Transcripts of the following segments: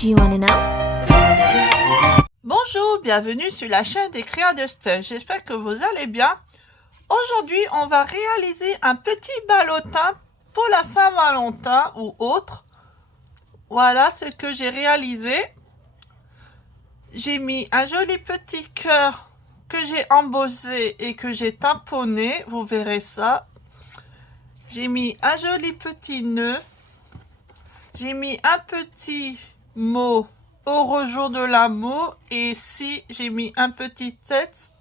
Do you wanna know? Bonjour, bienvenue sur la chaîne des Créas de Steph. J'espère que vous allez bien. Aujourd'hui, on va réaliser un petit ballotin pour la Saint-Valentin ou autre. Voilà ce que j'ai réalisé. J'ai mis un joli petit cœur que j'ai embossé et que j'ai tamponné. Vous verrez ça. J'ai mis un joli petit nœud. J'ai mis un petit mot heureux jour de l'amour, et ici j'ai mis un petit texte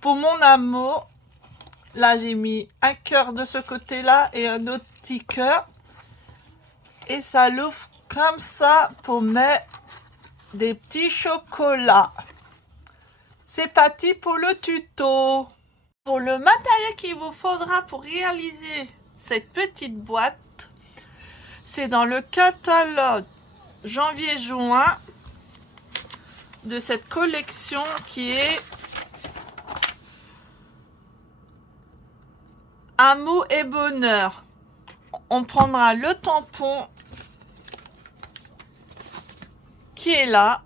pour mon amour. Là j'ai mis un cœur de ce côté là et un autre petit cœur, et ça l'ouvre comme ça pour mettre des petits chocolats. C'est parti pour le tuto. Pour le matériel qu'il vous faudra pour réaliser cette petite boîte, c'est dans le catalogue janvier-juin de cette collection qui est Amour et bonheur. On prendra le tampon qui est là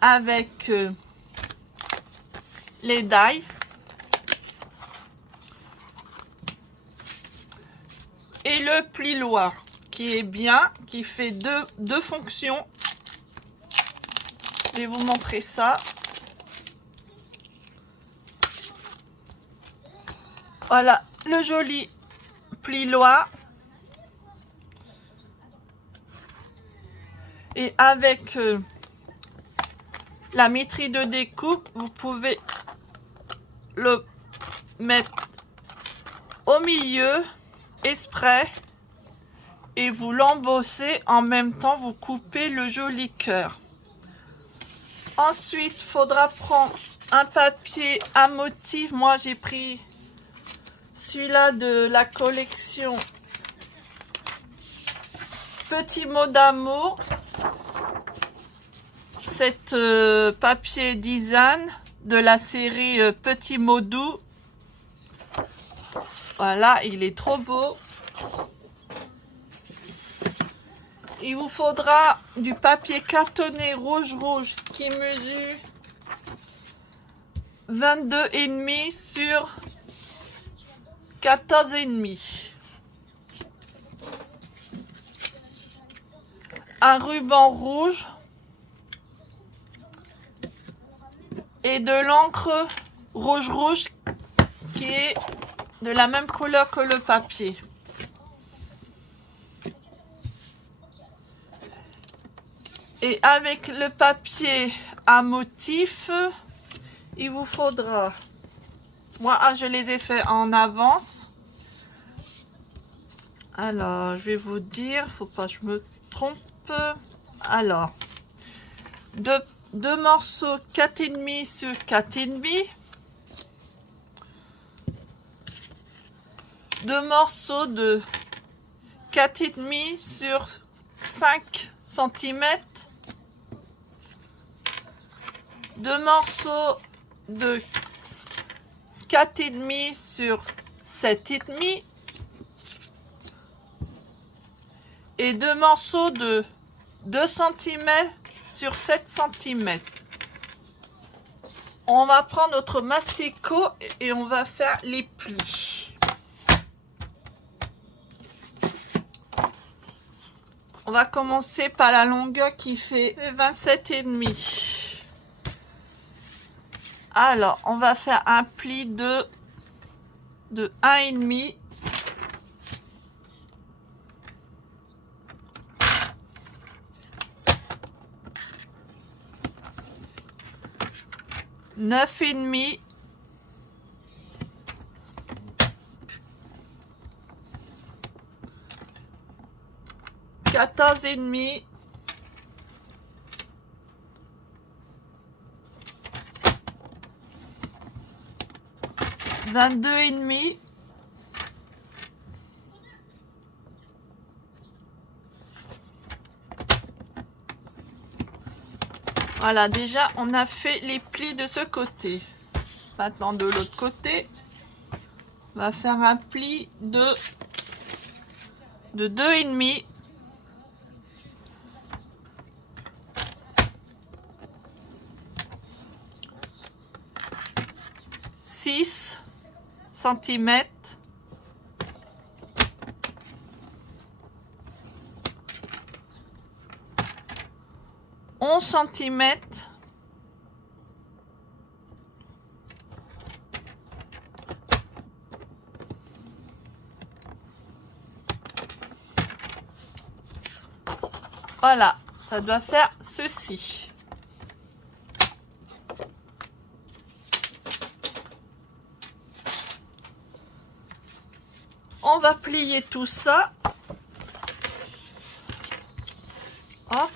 avec les dailles et le plioir qui est bien, qui fait deux fonctions. Je vais vous montrer ça. Voilà le joli plioir. Et avec la maîtrise de découpe, vous pouvez le mettre au milieu exprès et vous l'embossez en même temps, vous coupez le joli cœur. Ensuite, il faudra prendre un papier à motif. Moi, j'ai pris celui-là de la collection Petit mot d'amour. Cet papier design de la série Petit mot doux. Voilà, il est trop beau. Il vous faudra du papier cartonné rouge qui mesure 22,5 sur 14,5. Un ruban rouge et de l'encre rouge qui est de la même couleur que le papier. Et avec le papier à motif, il vous faudra... Moi, je les ai fait en avance. Alors, je vais vous dire, faut pas que je me trompe. Alors, deux morceaux 4,5 sur 4,5. Deux morceaux de 4,5 sur 5 cm. Deux morceaux de 4,5 sur 7,5 et deux morceaux de 2 cm sur 7 cm. On va prendre notre masticot et on va faire les plis. On va commencer par la longueur qui fait 27,5. Alors, on va faire un pli de 1,5. Neuf et demi. 14,5. 22,5. Voilà, déjà on a fait les plis de ce côté. Maintenant de l'autre côté, on va faire un pli de 2,5. centimètres. 11 centimètres. Voilà, ça doit faire ceci. On va plier tout ça. Hop.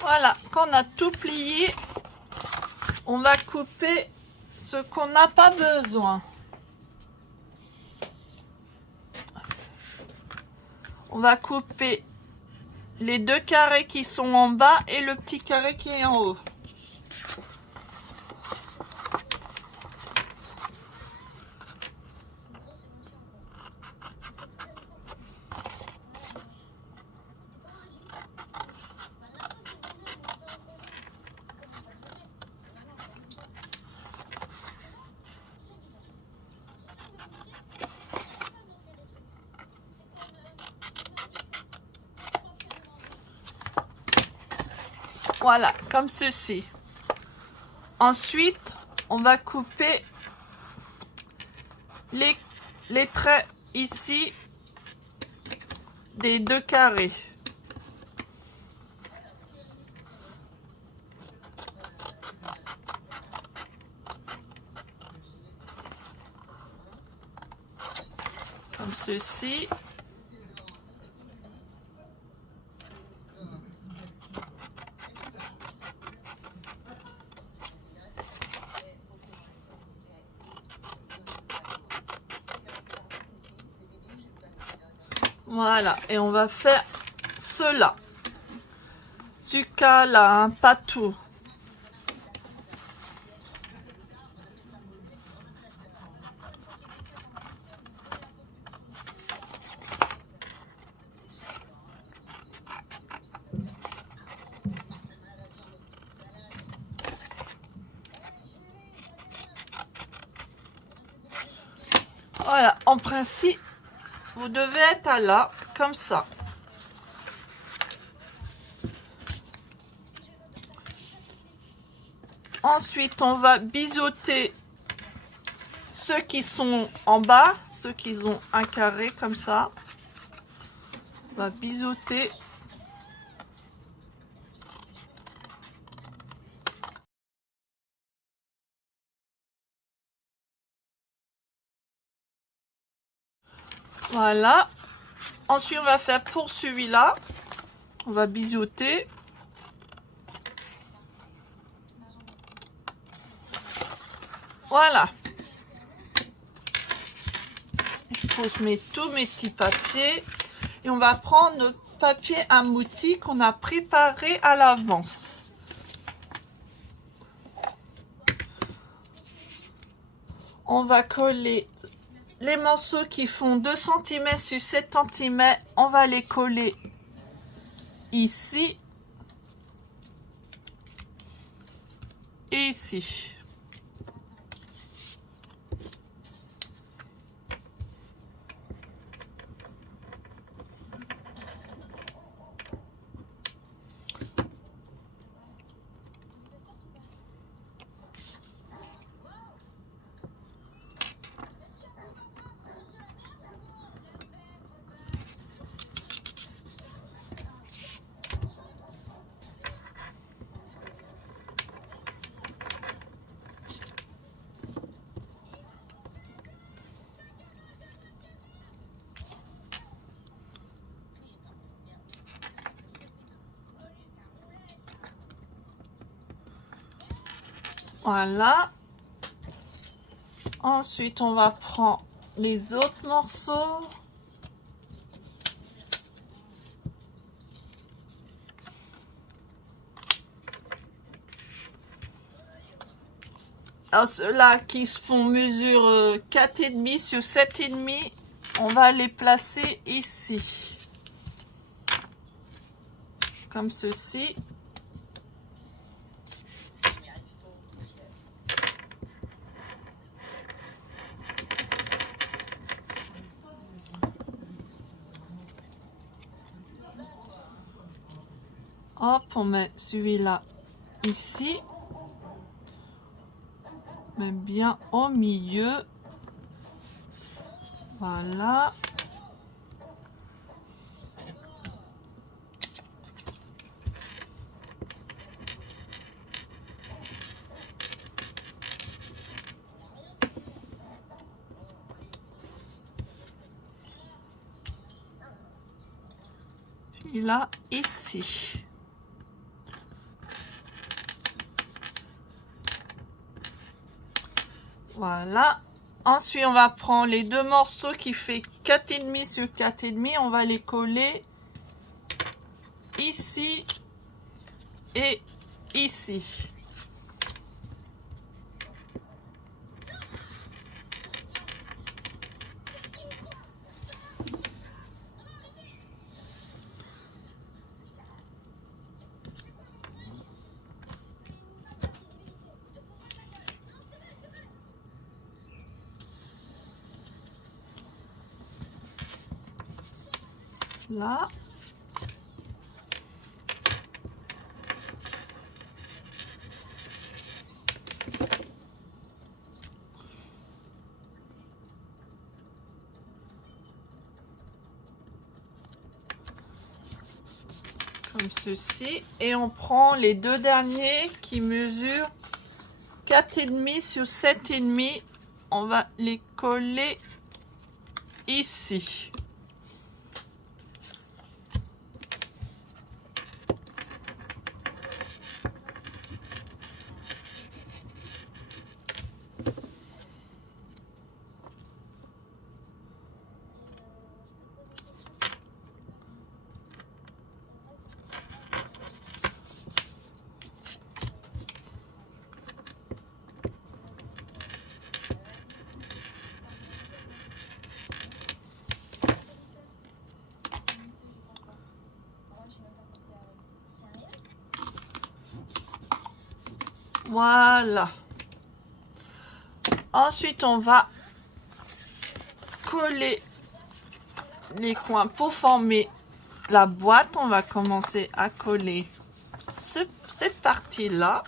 Voilà, quand on a tout plié, on va couper ce qu'on n'a pas besoin. On va couper les deux carrés qui sont en bas et le petit carré qui est en haut. Voilà, comme ceci. Ensuite, on va couper les traits ici des deux carrés. Comme ceci. Voilà, et on va faire cela. Du cas là, hein, pas tout. Voilà, en principe, vous devez être à là, comme ça. Ensuite, on va biseauter ceux qui sont en bas, ceux qui ont un carré comme ça. On va biseauter. Voilà. Ensuite, on va faire pour celui-là. On va biseauter. Voilà. Je pose tous mes petits papiers. Et on va prendre notre papier à motif qu'on a préparé à l'avance. On va coller les morceaux qui font 2 cm sur 7 cm. On va les coller ici et ici. Voilà. Ensuite, on va prendre les autres morceaux. Alors ceux-là qui se font mesure 4,5 sur 7,5, on va les placer ici. Comme ceci. Hop, on met celui-là ici. On met bien au milieu. Voilà. Puis là, ici. Voilà. Ensuite, on va prendre les deux morceaux qui fait 4,5 sur 4,5. On va les coller ici et ici. Là. Comme ceci. Et on prend les deux derniers qui mesurent 4,5 sur 7,5. On va les coller ici. Voilà. Ensuite, on va coller les coins pour former la boîte. On va commencer à coller cette partie-là.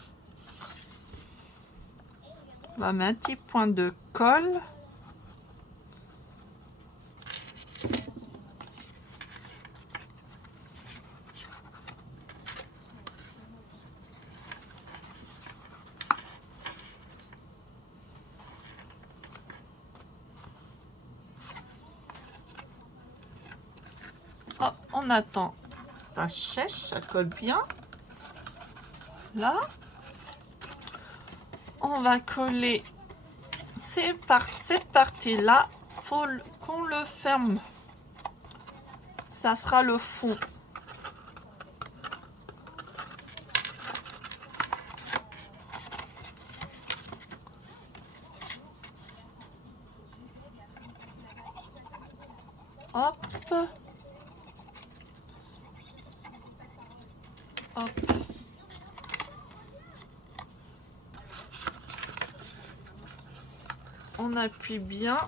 On va mettre un petit point de colle. Hop, on attend, ça sèche, ça colle bien. Là, on va coller cette partie-là pour qu'on le ferme. Ça sera le fond. Hop. Hop. On appuie bien.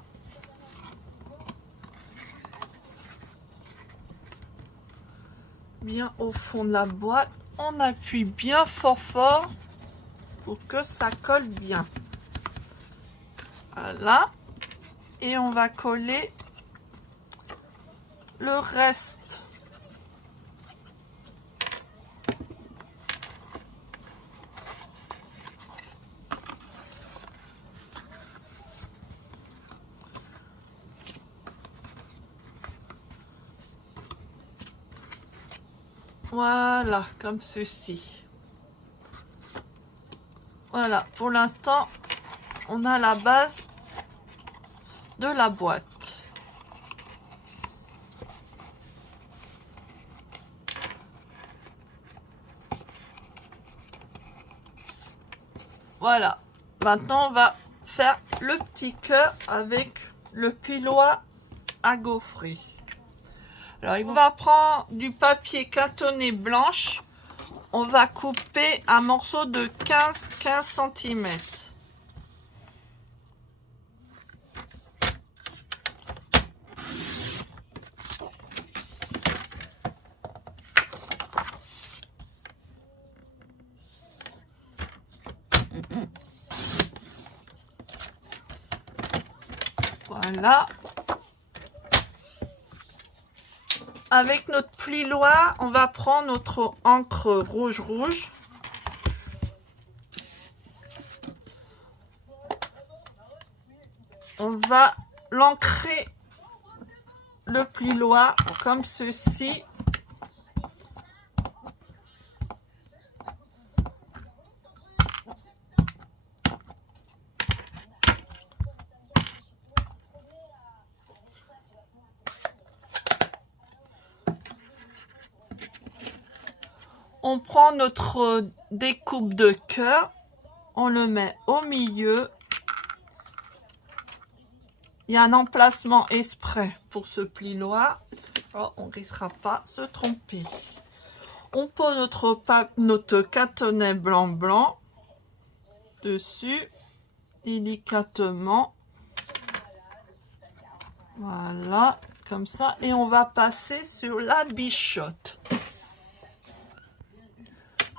Bien au fond de la boîte. On appuie bien fort pour que ça colle bien. Voilà. Et on va coller le reste. Voilà, comme ceci. Voilà, pour l'instant, on a la base de la boîte. Voilà, Maintenant, on va faire le petit cœur avec le pilois à gaufrer. Alors, on va prendre du papier cartonné blanche. On va couper un morceau de 15 cm. Voilà. Avec notre pliloire, on va prendre notre encre rouge. On va l'ancrer le pliloire comme ceci. On prend notre découpe de cœur, on le met au milieu. Il y a un emplacement exprès pour ce pliloire. Oh, on ne risquera pas de se tromper. On pose notre cartonnet blanc dessus, délicatement. Voilà, comme ça. Et on va passer sur la bichotte.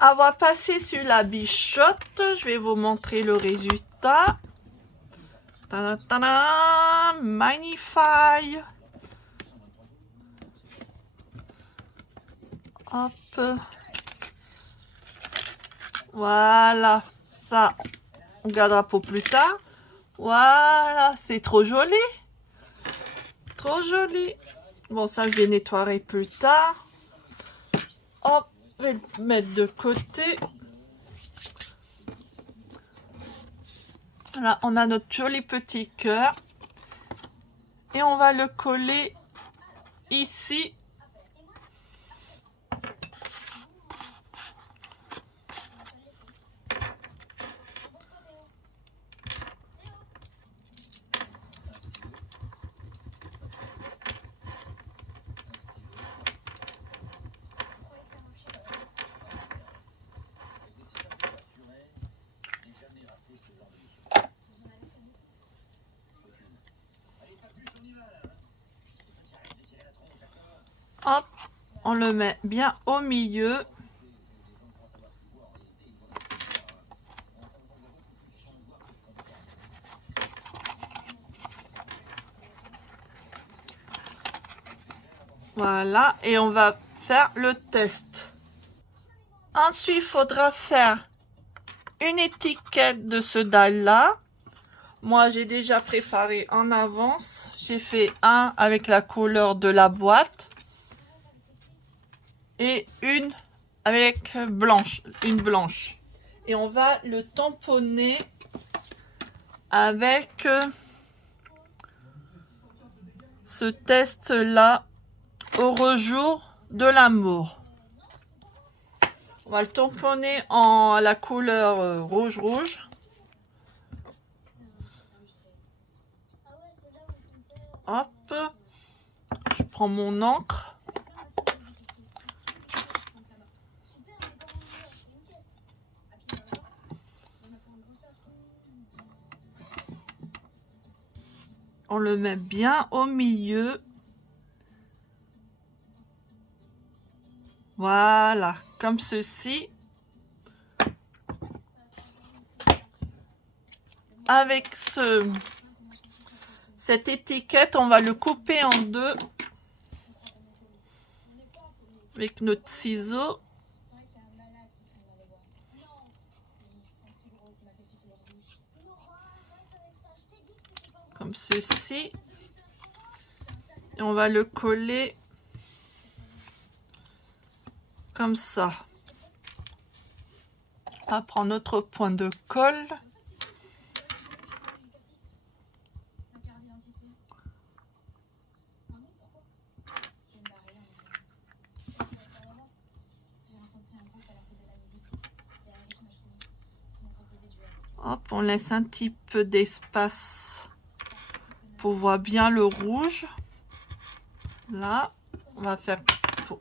Avoir passé sur la bichotte, je vais vous montrer le résultat. Ta-da-ta-da, Magnify. Hop. Voilà. Ça, on gardera pour plus tard. Voilà, c'est trop joli. Trop joli. Bon, ça, je vais nettoyer plus tard. Hop, je vais le mettre de côté. Là, on a notre joli petit cœur. Et on va le coller ici. Hop, on le met bien au milieu. Voilà, et on va faire le test. Ensuite, il faudra faire une étiquette de ce dalle-là. Moi, j'ai déjà préparé en avance. J'ai fait un avec la couleur de la boîte. Et une avec une blanche. Et on va le tamponner avec ce test-là, au rejour de l'amour. On va le tamponner en la couleur rouge. Hop, je prends mon encre. On le met bien au milieu. Voilà, comme ceci. Avec cette étiquette, on va le couper en deux avec notre ciseau. Comme ceci. Et on va le coller comme ça. On va prendre notre point de colle. Hop, on laisse un petit peu d'espace pour voir bien le rouge. Là, on va faire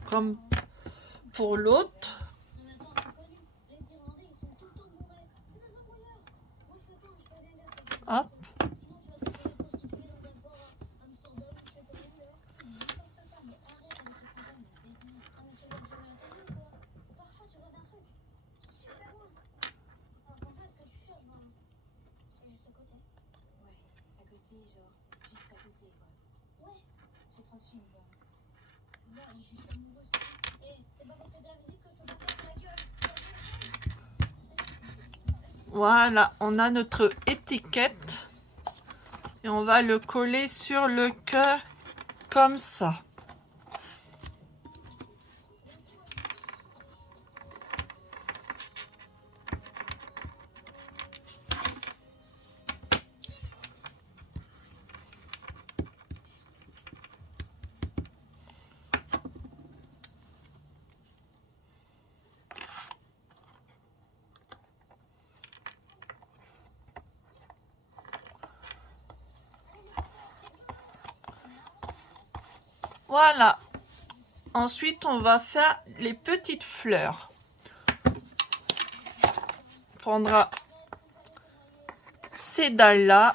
comme pour l'autre. Hop. Voilà, on a notre étiquette et on va le coller sur le cœur comme ça. Voilà. Ensuite, on va faire les petites fleurs. On prendra ces dalles-là,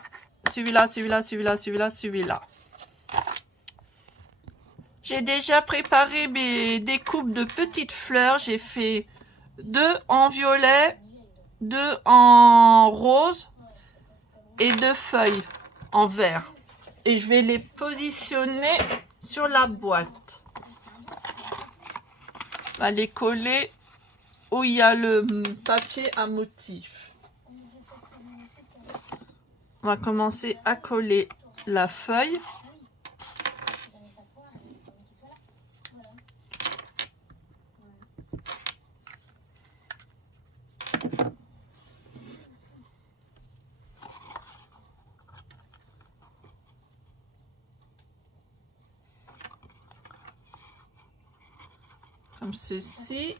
celui-là, celui-là, celui-là, celui-là, celui-là. J'ai déjà préparé mes découpes de petites fleurs. J'ai fait 2 en violet, 2 en rose et 2 feuilles en vert. Et je vais les positionner sur la boîte. On va les coller où il y a le papier à motif. On va commencer à coller la feuille. Comme ceci.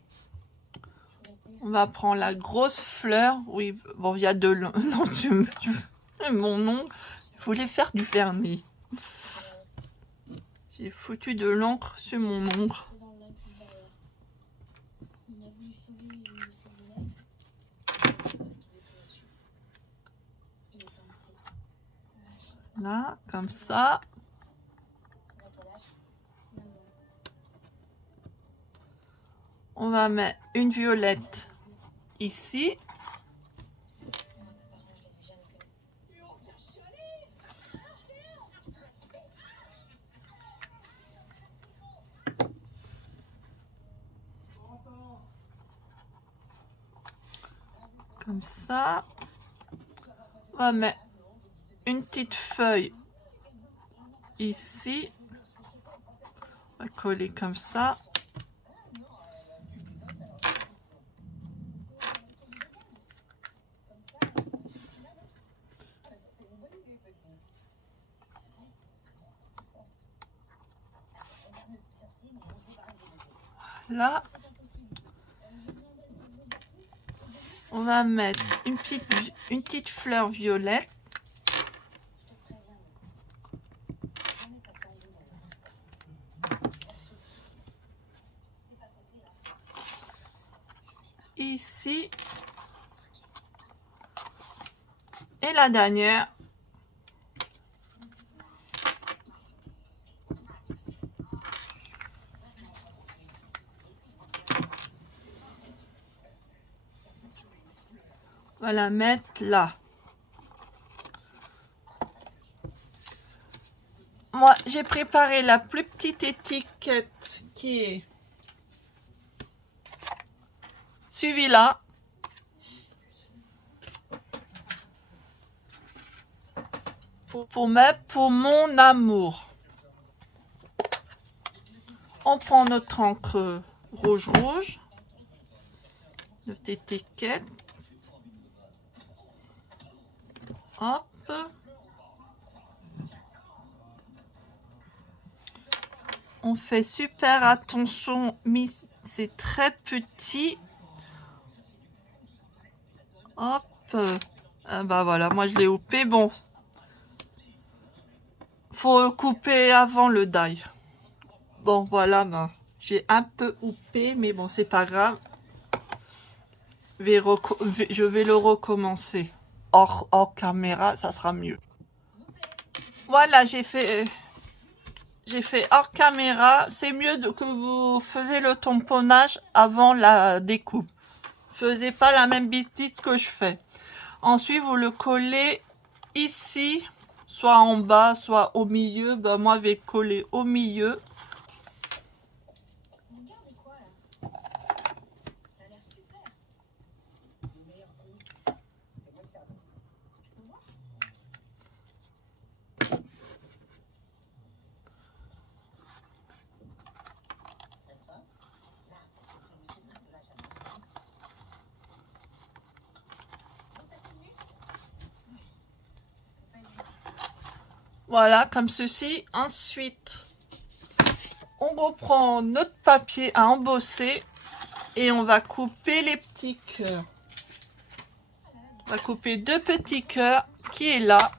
On va prendre la grosse fleur. Oui, bon, il y a de l'encre. Non, mon ongle. Je voulais faire du vernis. J'ai foutu de l'encre sur mon ongle. Là, comme ça. On va mettre une violette ici. Comme ça. On va mettre une petite feuille ici. On va coller comme ça. Là, on va mettre une petite fleur violette. Ici. Et la dernière. On va la mettre là. Moi, j'ai préparé la plus petite étiquette qui est celui-là. Pour mettre pour mon amour. On prend notre encre rouge, notre étiquette. Hop. On fait super attention, mais c'est très petit. Hop. Bah voilà, moi je l'ai coupé. Bon, faut couper avant le die. Bon voilà, ben, j'ai un peu coupé, mais bon c'est pas grave. Je vais le recommencer hors caméra, ça sera mieux. Voilà, j'ai fait hors caméra. C'est mieux que vous faisiez le tamponnage avant la découpe. Faisez pas la même bêtise que je fais. Ensuite, vous le collez ici, soit en bas, soit au milieu. Ben, moi, je vais coller au milieu. Voilà, comme ceci. Ensuite, on reprend notre papier à embosser et on va couper les petits cœurs. On va couper 2 petits cœurs qui est là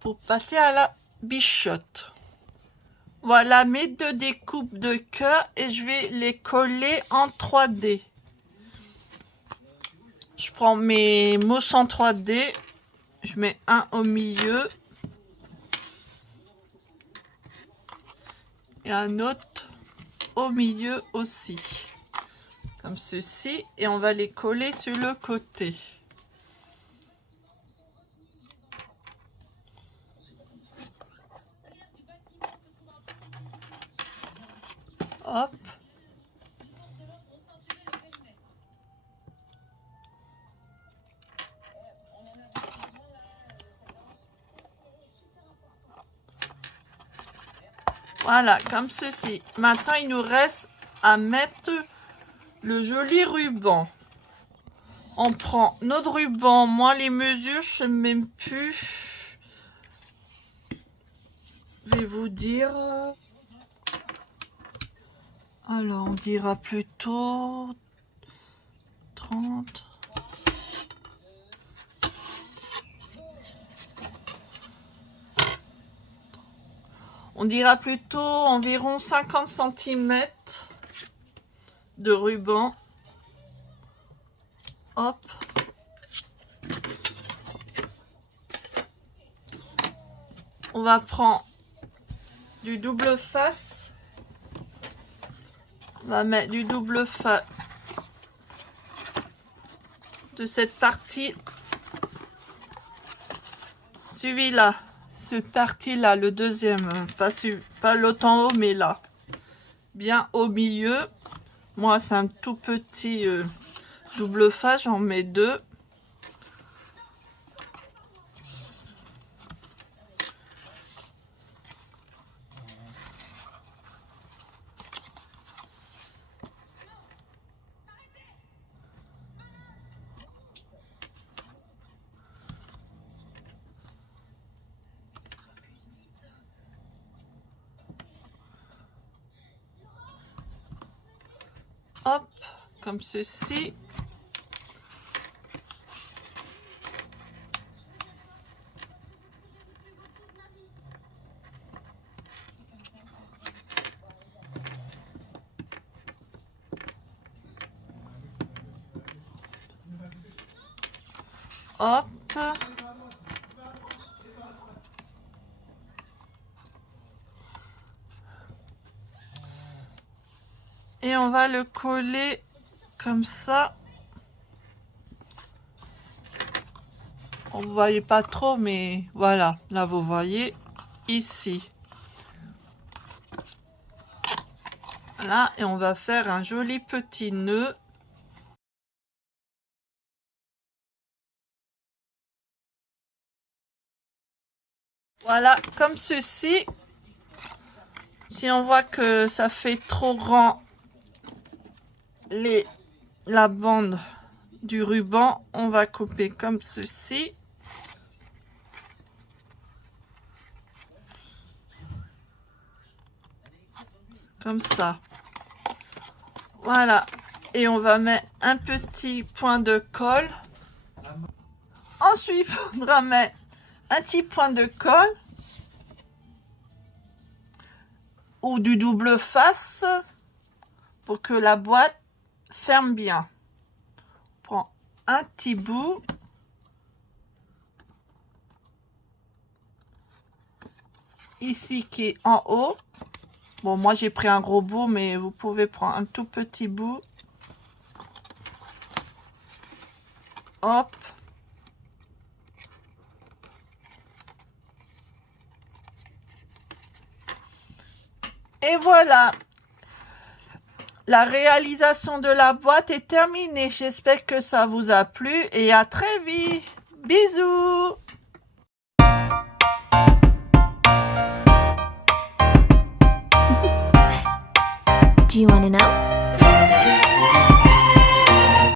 pour passer à la bichotte. Voilà mes 2 découpes de cœurs et je vais les coller en 3D. Je prends mes mousses en 3D, je mets un au milieu et un autre au milieu aussi, comme ceci, et on va les coller sur le côté. Hop. Voilà, comme ceci. Maintenant, il nous reste à mettre le joli ruban. On prend notre ruban. Moi, les mesures, je ne sais même plus. Je vais vous dire. Alors, on dira plutôt 30. On dira plutôt environ 50 cm de ruban. Hop. On va prendre du double face. On va mettre du double face de cette partie. Celui-là. Cette partie-là, le deuxième. Pas l'autre en haut, mais là. Bien au milieu. Moi, c'est un tout petit double face. J'en mets 2. Hop, comme ceci. Hop. Et on va le coller comme ça. On ne voyait pas trop, mais voilà. Là, vous voyez ici. Voilà, et on va faire un joli petit nœud. Voilà, comme ceci. Si on voit que ça fait trop grand la bande du ruban, on va couper comme ceci. Comme ça. Voilà. Et on va mettre un petit point de colle Ensuite, il faudra mettre un petit point de colle ou du double face pour que la boîte ferme bien. On prend un petit bout ici qui est en haut. Bon, moi j'ai pris un gros bout, mais vous pouvez prendre un tout petit bout. Hop. Et voilà. La réalisation de la boîte est terminée. J'espère que ça vous a plu et à très vite. Bisous. Do you want to know?